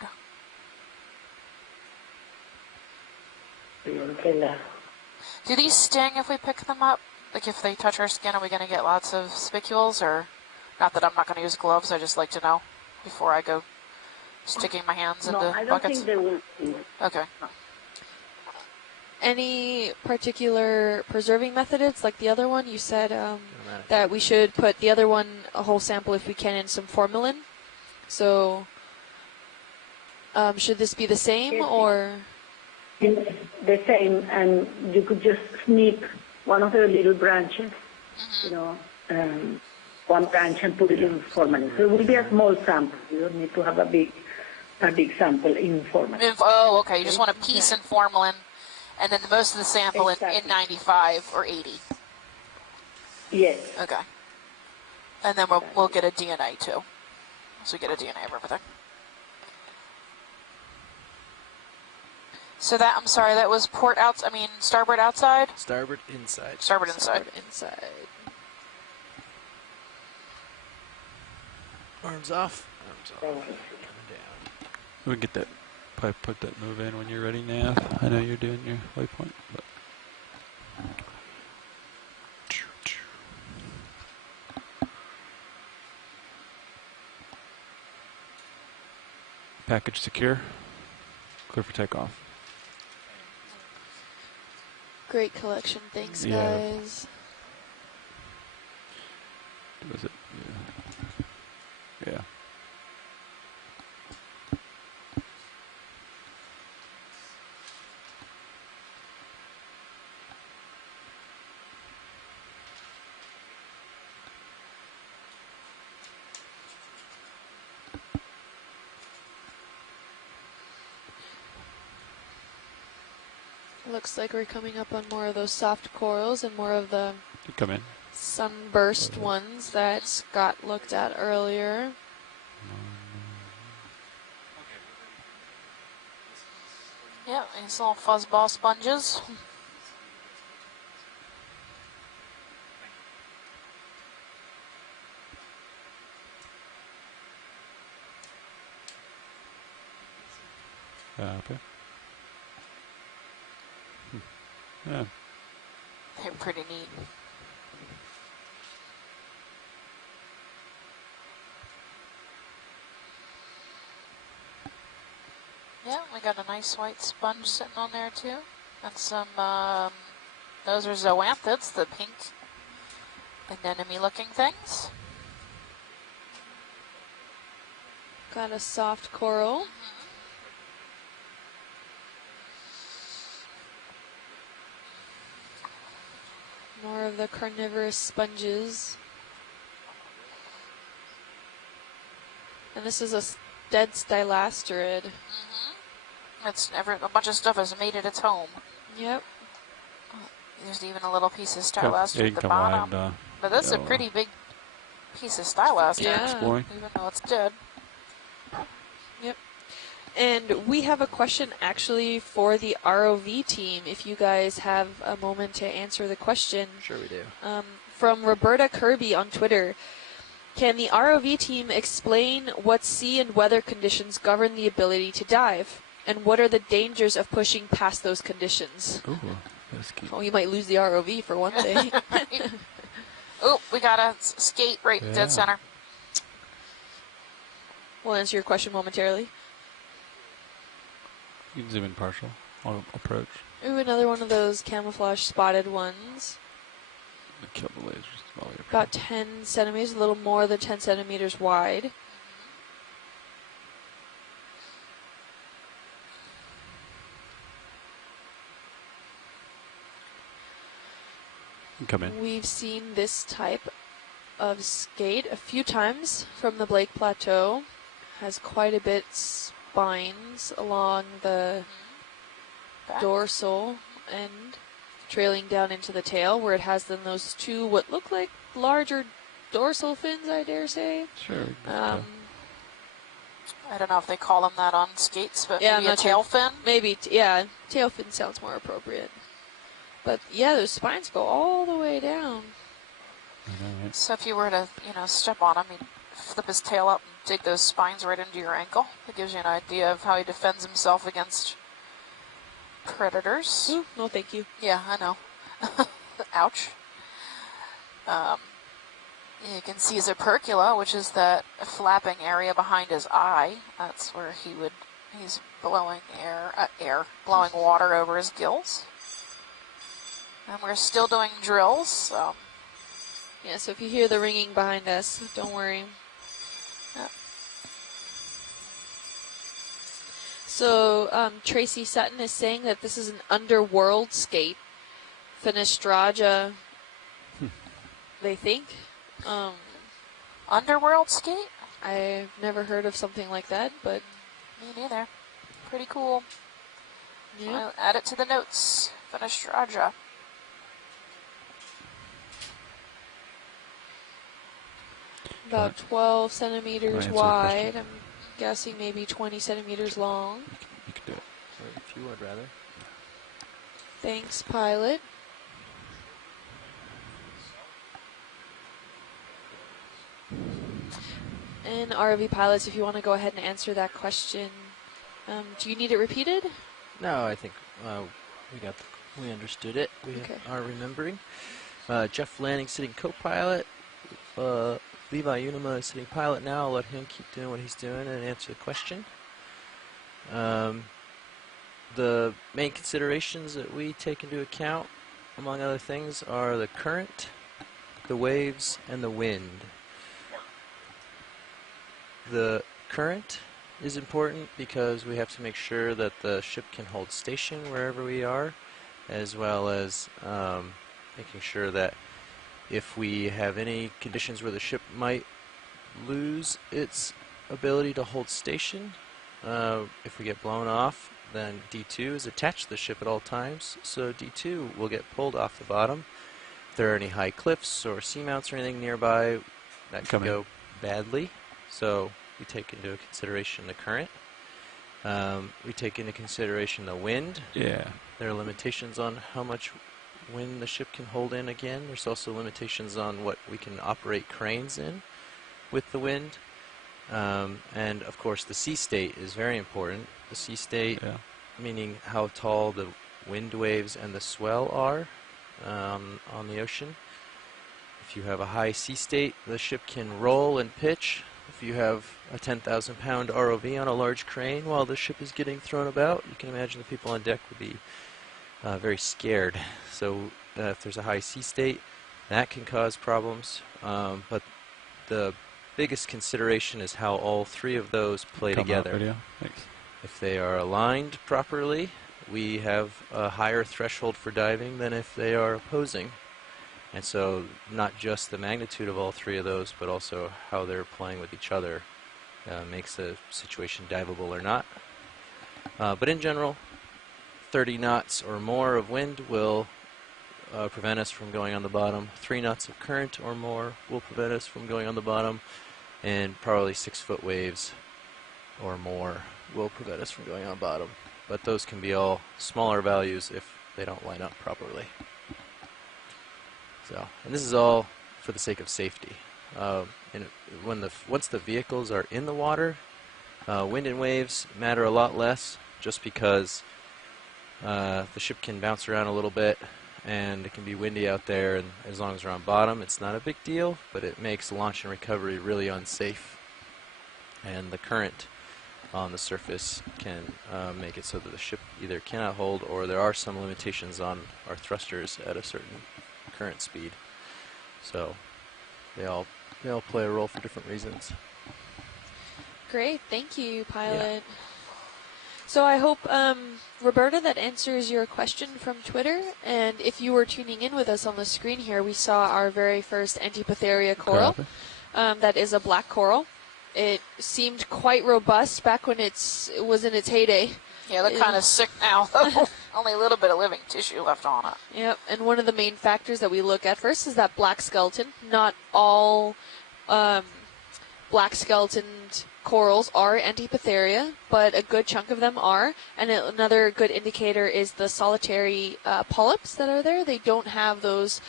Do these sting if we pick them up? Like if they touch our skin, are we going to get lots of spicules? Or not that I'm not going to use gloves, I just like to know before I go sticking my hands No, into I don't buckets. think they will. Okay. Any particular preserving methods like the other one? You said that we should put the other one, a whole sample if we can, in some formalin. So should this be the same Yes. or? It's the same, and you could just snip one of the little branches, one branch and put it in formalin. So it will be a small sample. You don't need to have a big sample in formalin. Oh, okay. You just want a piece in formalin, and then most of the sample in 95 or 80. Yes. Okay. And then we'll get a DNA too. So we get a DNA of everything. So that, I'm sorry, that was starboard outside? Starboard inside. Starboard inside. Inside. Arms off. Arms off. Coming down. We can get that, probably put that move in when you're ready, Nav. I know you're doing your waypoint, but. Package secure. Clear for takeoff. Great collection. Thanks, Yeah. guys. Was it? Yeah. Yeah. Looks like we're coming up on more of those soft corals and more of the You come in. sunburst ones that Scott looked at earlier. Yeah, these little fuzzball sponges. Okay. Yeah. They're pretty neat. Yeah, we got a nice white sponge sitting on there too. And some, those are zoanthids, the pink anemone looking things. Got a soft coral. More of the carnivorous sponges. And this is a dead stylasterid. It's a bunch of stuff has made it its home. Yep. There's even a little piece of Yeah, stylaster you at can the come bottom. wide, But that's a go, pretty big piece of stylaster, Yeah. exploring. even though it's dead. Yep. And we have a question actually for the ROV team, if you guys have a moment to answer the question. Sure we do. From Roberta Kirby on Twitter. Can the ROV team explain what sea and weather conditions govern the ability to dive? And what are the dangers of pushing past those conditions? Ooh, let's keep. Oh, you might lose the ROV for one thing. Oh, we got a skate right Yeah. dead center. We'll answer your question momentarily. You can zoom in partial. I'll approach. Ooh, another one of those camouflage spotted ones. Kill the lasers while we approach. About 10 centimeters, a little more than 10 centimeters wide. Come in. We've seen this type of skate a few times from the Blake Plateau. Has quite a bit spines along the Back. dorsal end, trailing down into the tail, where it has then those two what look like larger dorsal fins, I dare say. Sure. Um, I don't know if they call them that on skates, but Yeah, maybe I'm a not sure. tail fin. Maybe, yeah, tail fin sounds more appropriate. But yeah, those spines go all the way down. I know, right? So if you were to, step on him, he'd flip his tail up and dig those spines right into your ankle. That gives you an idea of how he defends himself against predators. Ooh, no, thank you. Yeah, I know. Ouch. You can see his opercula, which is that flapping area behind his eye. That's where he's blowing blowing water over his gills. And we're still doing drills, so. Yeah, so if you hear the ringing behind us, don't worry. Yep. So Tracy Sutton is saying that this is an underworld skate. Fenestraja, they think. Underworld skate? I've never heard of something like that, but Me neither. Pretty cool. yeah. I'll add it to the notes. Fenestraja. About 12 centimeters answer the wide. question? I'm guessing maybe 20 centimeters long. You can do it. Or if you would rather. Thanks, pilot. And ROV pilots, if you want to go ahead and answer that question, do you need it repeated? No, I think we understood it. We Okay. are remembering. Jeff Lanning sitting co-pilot. Levi Unuma is sitting pilot now. I'll let him keep doing what he's doing and answer the question. The main considerations that we take into account, among other things, are the current, the waves, and the wind. The current is important because we have to make sure that the ship can hold station wherever we are, as well as making sure that if we have any conditions where the ship might lose its ability to hold station, if we get blown off, then D2 is attached to the ship at all times, so D2 will get pulled off the bottom. If there are any high cliffs or seamounts or anything nearby, that could go badly. So we take into consideration the current. We take into consideration the wind. Yeah. There are limitations on how much wind the ship can hold in again. There's also limitations on what we can operate cranes in with the wind. And of course the sea state is very important. The sea state, meaning how tall the wind waves and the swell are on the ocean. If you have a high sea state, the ship can roll and pitch. If you have a 10,000 pound ROV on a large crane while the ship is getting thrown about, you can imagine the people on deck would be very scared. So if there's a high sea state, that can cause problems. But the biggest consideration is how all three of those play Come out together. video. Thanks. If they are aligned properly, we have a higher threshold for diving than if they are opposing. And so not just the magnitude of all three of those, but also how they're playing with each other makes a situation diveable or not. But in general, 30 knots or more of wind will prevent us from going on the bottom. 3 knots of current or more will prevent us from going on the bottom. And probably 6-foot waves or more will prevent us from going on bottom. But those can be all smaller values if they don't line up properly. So, and this is all for the sake of safety. Once the vehicles are in the water, wind and waves matter a lot less, just because the ship can bounce around a little bit, and it can be windy out there, and as long as we're on bottom, it's not a big deal, but it makes launch and recovery really unsafe. And the current on the surface can make it so that the ship either cannot hold, or there are some limitations on our thrusters at a certain current speed. So they all play a role for different reasons. Great, thank you, pilot. Yeah. So I hope, Roberta, that answers your question from Twitter. And if you were tuning in with us on the screen here, we saw our very first Antipatharia coral. That is a black coral. It seemed quite robust back when it was in its heyday. Yeah, they're kind of sick now, though. Only a little bit of living tissue left on it. Yep, and one of the main factors that we look at first is that black skeleton. Not all black skeletoned corals are Antipatharia, but a good chunk of them are. And another good indicator is the solitary polyps that are there. They don't have those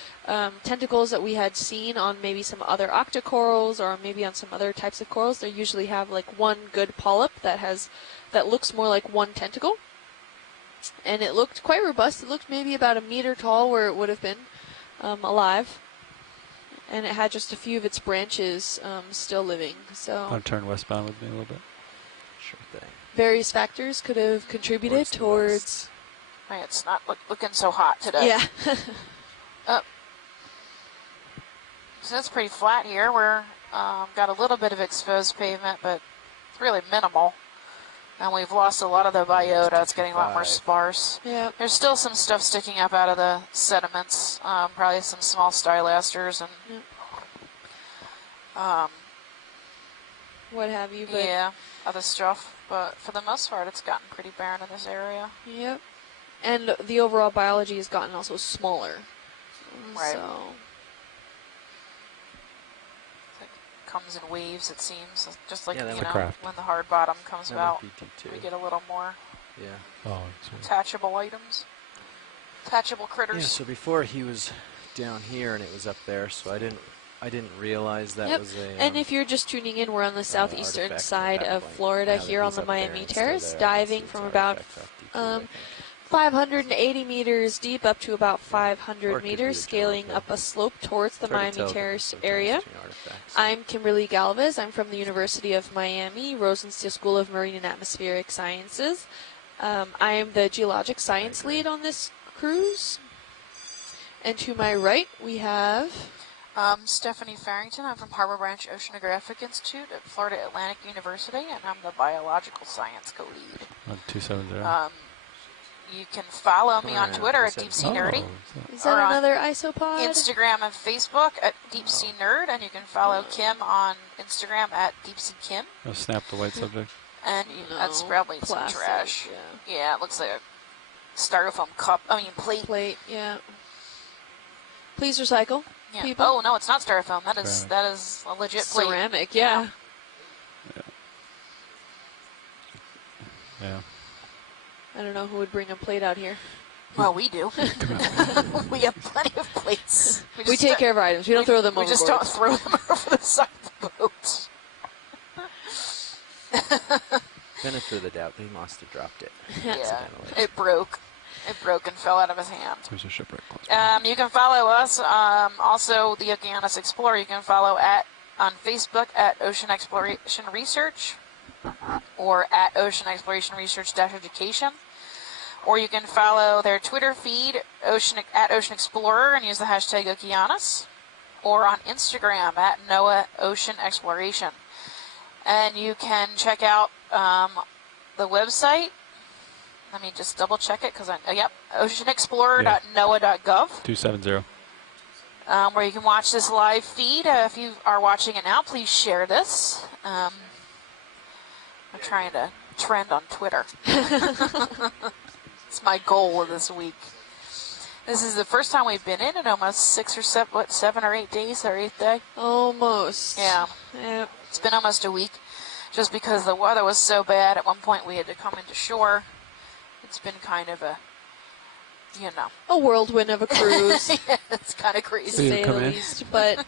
tentacles that we had seen on maybe some other octocorals or maybe on some other types of corals. They usually have like one good polyp that looks more like one tentacle. And it looked quite robust. It looked maybe about 1 meter tall where it would have been alive. And it had just a few of its branches still living. So Want to turn westbound with me a little bit? Sure thing. Various factors could have contributed towards... Hey, it's not looking so hot today. Yeah. So it's pretty flat here. We're got a little bit of exposed pavement, but it's really minimal. And we've lost a lot of the biota. It's getting a lot more sparse. Yeah. There's still some stuff sticking up out of the sediments, probably some small stylasters and what have you. But yeah, other stuff. But for the most part, it's gotten pretty barren in this area. Yep. And the overall biology has gotten also smaller. Right. So comes in waves, it seems, just like craft. when the hard bottom comes That about, might be we get a little more Yeah. Oh, attachable items, attachable critters. Yeah. So before he was down here and it was up there, so I didn't realize that was a. And if you're just tuning in, we're on the southeastern side of Florida here on the Miami Terrace, diving from about 580 meters deep up to about 500 meters, scaling up a slope towards the Miami Terrace area. I'm Kimberly Galvez. I'm from the University of Miami, Rosenstiel School of Marine and Atmospheric Sciences. I am the geologic science lead on this cruise. And to my right, we have... Stephanie Farrington. I'm from Harbor Branch Oceanographic Institute at Florida Atlantic University, and I'm the biological science co-lead. 270. You can follow me on Twitter at Deep Sea Nerdy. Is that another isopod? Instagram and Facebook at Deep Sea Nerd, and you can follow Kim on Instagram at Deep Sea Kim. I'll snap the white subject. And that's probably some trash. Yeah, it looks like a styrofoam cup. Plate. Plate, yeah. Please recycle. Yeah. People. Oh no, it's not styrofoam. That is a legit plate. Ceramic, yeah. Yeah. I don't know who would bring a plate out here. Well, we do. We have plenty of plates. We take care of our items. We don't throw them overboard. We just don't throw them over the side of the boat. Benefit of the doubt, he must have dropped it. Yeah, it broke. It broke and fell out of his hand. There's a shipwreck. You can follow us, also the Okeanos Explorer. You can follow on Facebook at Ocean Exploration Research or at Ocean Exploration Research-Education. Or you can follow their Twitter feed at Ocean Explorer and use the hashtag Okeanos. or on Instagram at NOAA Ocean Exploration. And you can check out the website. Let me just double check it because oceanexplorer.noaa.gov. 270. Where you can watch this live feed. If you are watching it now, please share this. I'm trying to trend on Twitter. It's my goal of this week. This is the first time we've been in almost 7 or 8 days, our 8th day. Almost. Yeah. Yep. It's been almost a week just because the weather was so bad. At one point we had to come into shore. It's been kind of a, a whirlwind of a cruise. Yeah, it's kind of To crazy. say the least, but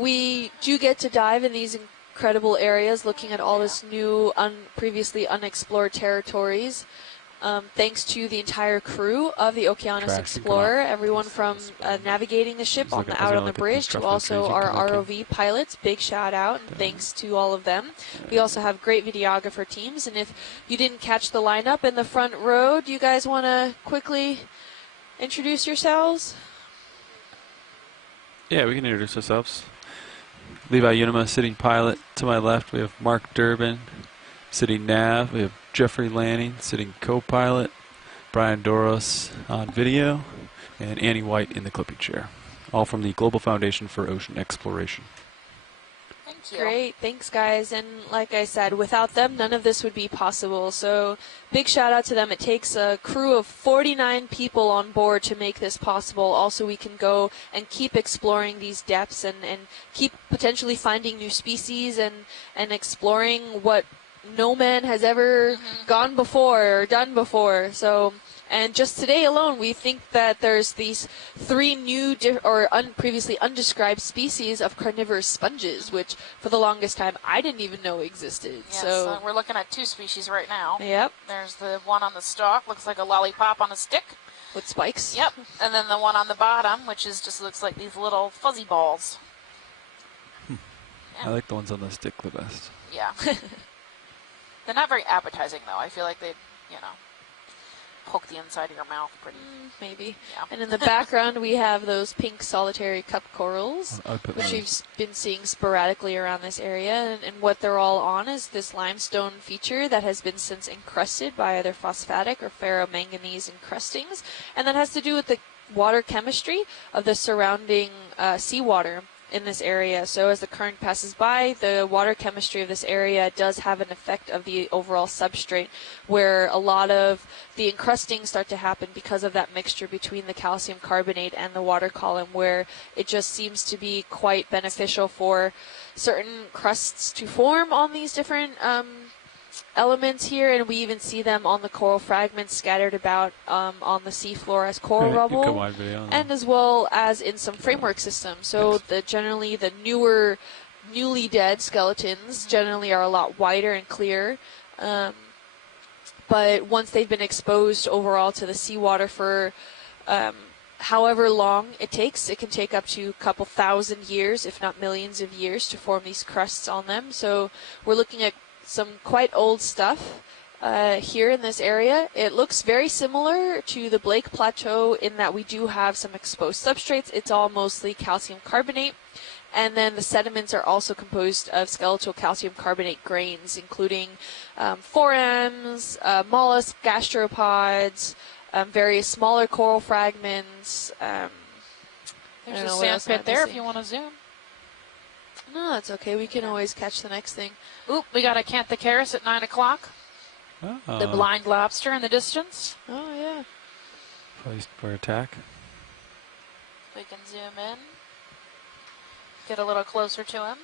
we do get to dive in these incredible areas, looking at all this new, previously unexplored territories. Thanks to the entire crew of the Okeanos Explorer, everyone from navigating the ship out on the bridge to also our ROV pilots. Big shout out and thanks to all of them. We also have great videographer teams, and if you didn't catch the lineup in the front row, do you guys want to quickly introduce yourselves? Yeah, we can introduce ourselves. Levi Unima, sitting pilot. To my left, we have Mark Durbin, sitting nav. We have Jeffrey Lanning, sitting co-pilot. Brian Doros on video. And Annie White in the clipping chair. All from the Global Foundation for Ocean Exploration. Thank you. Great. Thanks, guys. And like I said, without them, none of this would be possible. So big shout out to them. It takes a crew of 49 people on board to make this possible. Also, we can go and keep exploring these depths and keep potentially finding new species and exploring what no man has ever gone before or done before. So, and just today alone, we think that there's these 3 new previously undescribed species of carnivorous sponges, which for the longest time I didn't even know existed. Yes, so we're looking at 2 species right now. Yep. There's the one on the stalk, looks like a lollipop on a stick. With spikes. Yep. And then the one on the bottom, which is just looks like these little fuzzy balls. Yeah. I like the ones on the stick the best. Yeah. They're not very appetizing, though. I feel like they, poke the inside of your mouth pretty. Maybe. Yeah. And in the background, we have those pink solitary cup corals, which we've been seeing sporadically around this area. And what they're all on is this limestone feature that has been since encrusted by either phosphatic or ferromanganese encrustings. And that has to do with the water chemistry of the surrounding seawater in this area. So as the current passes by, the water chemistry of this area does have an effect of the overall substrate, where a lot of the encrusting start to happen because of that mixture between the calcium carbonate and the water column, where it just seems to be quite beneficial for certain crusts to form on these different elements here, and we even see them on the coral fragments scattered about on the seafloor as coral rubble, and as well as in some framework systems. So generally the newly dead skeletons generally are a lot whiter and clear, but once they've been exposed overall to the seawater for however long it takes, it can take up to a couple thousand years, if not millions of years, to form these crusts on them. So we're looking at some quite old stuff here in this area. It looks very similar to the Blake Plateau in that we do have some exposed substrates. It's all mostly calcium carbonate. And then the sediments are also composed of skeletal calcium carbonate grains, including forams, mollusks, gastropods, various smaller coral fragments. There's a sand pit there if you want to zoom. No, that's okay. We can always catch the next thing. Oop, we got a Acanthocaris at 9 o'clock. The blind lobster in the distance. Oh, yeah. Poised for attack. We can zoom in. Get a little closer to him.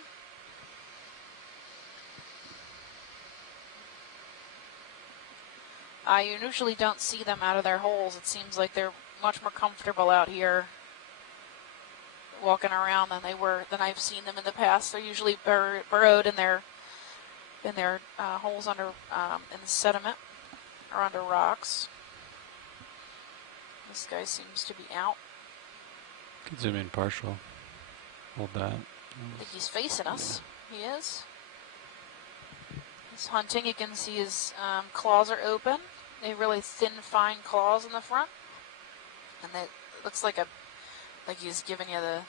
You usually don't see them out of their holes. It seems like they're much more comfortable out here walking around than I've seen them in the past. They're usually burrowed in their holes under in the sediment or under rocks. This guy seems to be out. Can zoom in partial. Hold that. I think he's facing us. He is. He's hunting. You can see his claws are open. They have really thin, fine claws in the front, and it looks like a Like he's giving you the,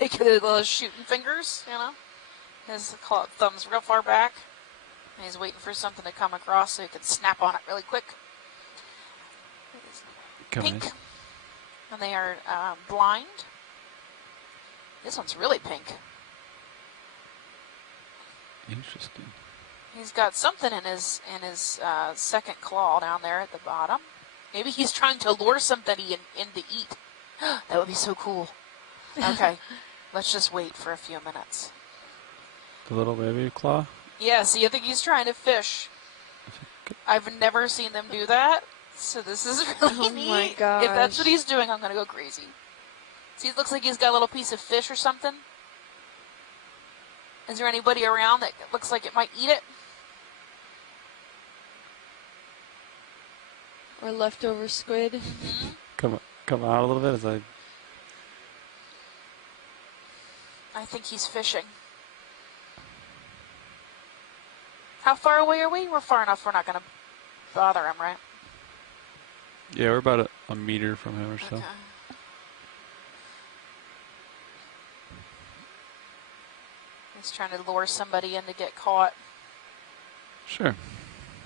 like the little shooting fingers, His thumb's real far back. And he's waiting for something to come across so he can snap on it really quick. Pink. And they are blind. This one's really pink. Interesting. He's got something in his second claw down there at the bottom. Maybe he's trying to lure somebody in to eat. That would be so cool. Okay, let's just wait for a few minutes. The little baby claw? Yeah, see, I think he's trying to fish. I've never seen them do that, so this is really neat. Oh my gosh. If that's what he's doing, I'm going to go crazy. See, it looks like he's got a little piece of fish or something. Is there anybody around that looks like it might eat it? Or leftover squid. Mm-hmm. Come out a little bit as I think he's fishing. How far away are we? We're far enough we're not going to bother him, right? Yeah, we're about a meter from him or so. Okay. He's trying to lure somebody in to get caught. Sure.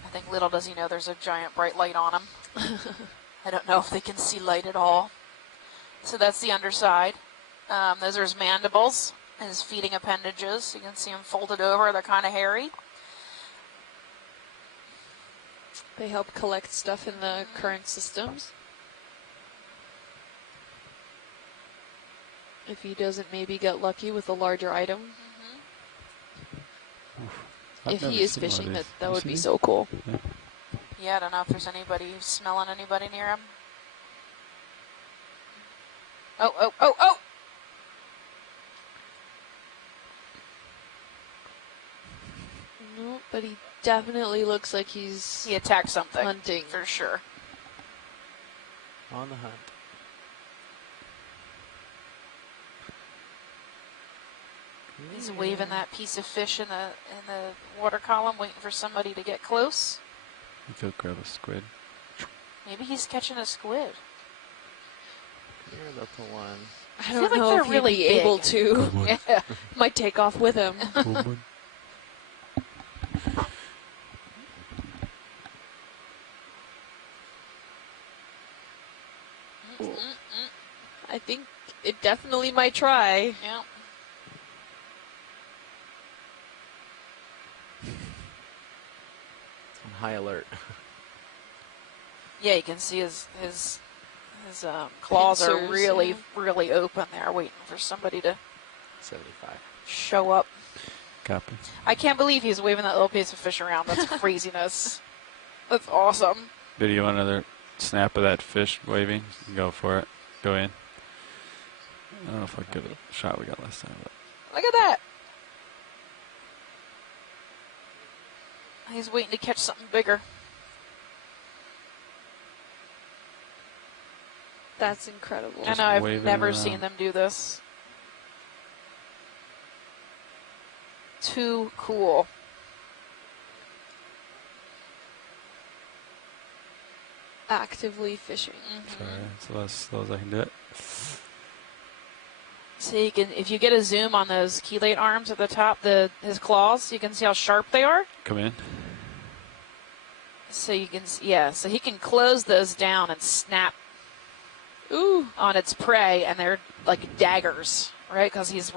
I think little does he know there's a giant bright light on him. I don't know if they can see light at all. So that's the underside. Those are his mandibles, his feeding appendages. You can see them folded over. They're kind of hairy. They help collect stuff in the current systems. If he doesn't maybe get lucky with a larger item. I've If never he is seen one of fishing, these. that You would seen be these? so cool. Yeah. Yeah, I don't know if there's anybody smelling anybody near him. Oh! No, but he definitely looks like he's He attacked something. hunting. For sure. On the hunt. He's waving that piece of fish in the water column, waiting for somebody to get close. You could grab a squid. Maybe he's catching a squid. Come here, little one. I feel don't like know they're if he'd really be able big. to. Yeah. Might take off with him. I think it definitely might try. Yeah. On high alert. Yeah, you can see his claws are Pincers, really, yeah. really open there, waiting for somebody to 75. show up. Copy. I can't believe he's waving that little piece of fish around. That's craziness. That's awesome. Did you want another snap of that fish waving? Go for it. Go in. I don't know if I get a shot we got last time. But Look at that. He's waiting to catch something bigger. That's incredible. I Just know, I've waving never around. seen them do this. Too cool. Actively fishing. sorry, it's about as slow as I can do it. So you can, if you get a zoom on those chelate arms at the top, his claws, you can see how sharp they are. Come in. So you can, so he can close those down and snap on its prey, and they're like daggers, right? Because he's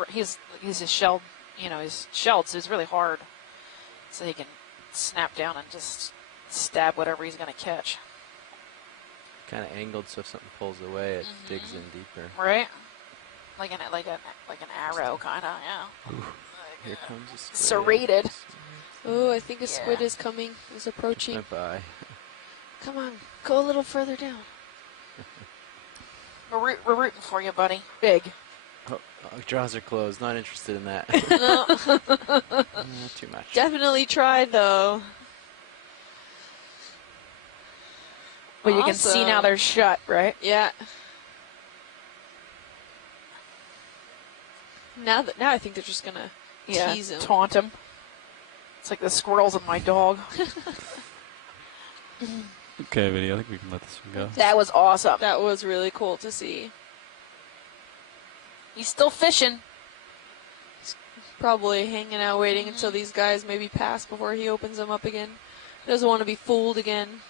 a shelled, he's shelled, so it's really hard. So he can snap down and just stab whatever he's going to catch. Kind of angled so if something pulls away, it digs in deeper. Right? Like an arrow, kind of, yeah. Here comes a squid. Serrated. Oh, I think a squid Yeah. is coming, is approaching. Bye. Come on, go a little further down. We're rooting for you, buddy. Big. Oh, jaws are closed. Not interested in that. No, Too much. definitely tried though. But you can see now Awesome. they're shut, right? Yeah. Now I think they're just gonna tease him. Taunt him. It's like the squirrels and my dog. Okay, video. I think we can let this one go. That was awesome. That was really cool to see. He's still fishing. Probably hanging out waiting until these guys maybe pass before he opens them up again. Doesn't want to be fooled again.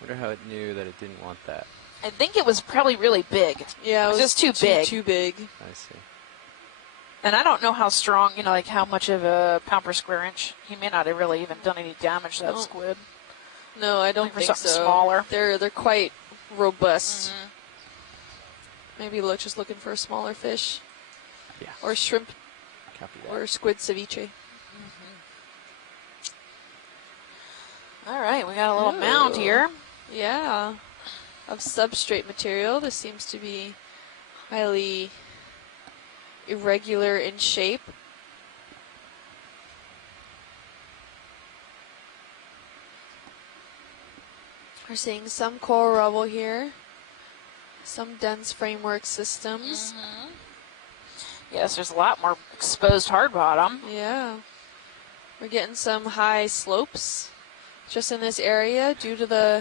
Wonder how it knew that it didn't want that. I think it was probably really big. Yeah, it was just too big. Too big. I see. And I don't know how strong, like how much of a pound per square inch. He may not have really even done any damage to that squid. No, I don't Looking for think something so. smaller. They're quite robust. Maybe just looking for a smaller fish. Yeah. Or shrimp Copy that. or squid ceviche. All right, we got a little mound here. Yeah. Of substrate material. This seems to be highly irregular in shape. We're seeing some coral rubble here. Some dense framework systems. Yes, there's a lot more exposed hard bottom. Yeah. We're getting some high slopes just in this area due to the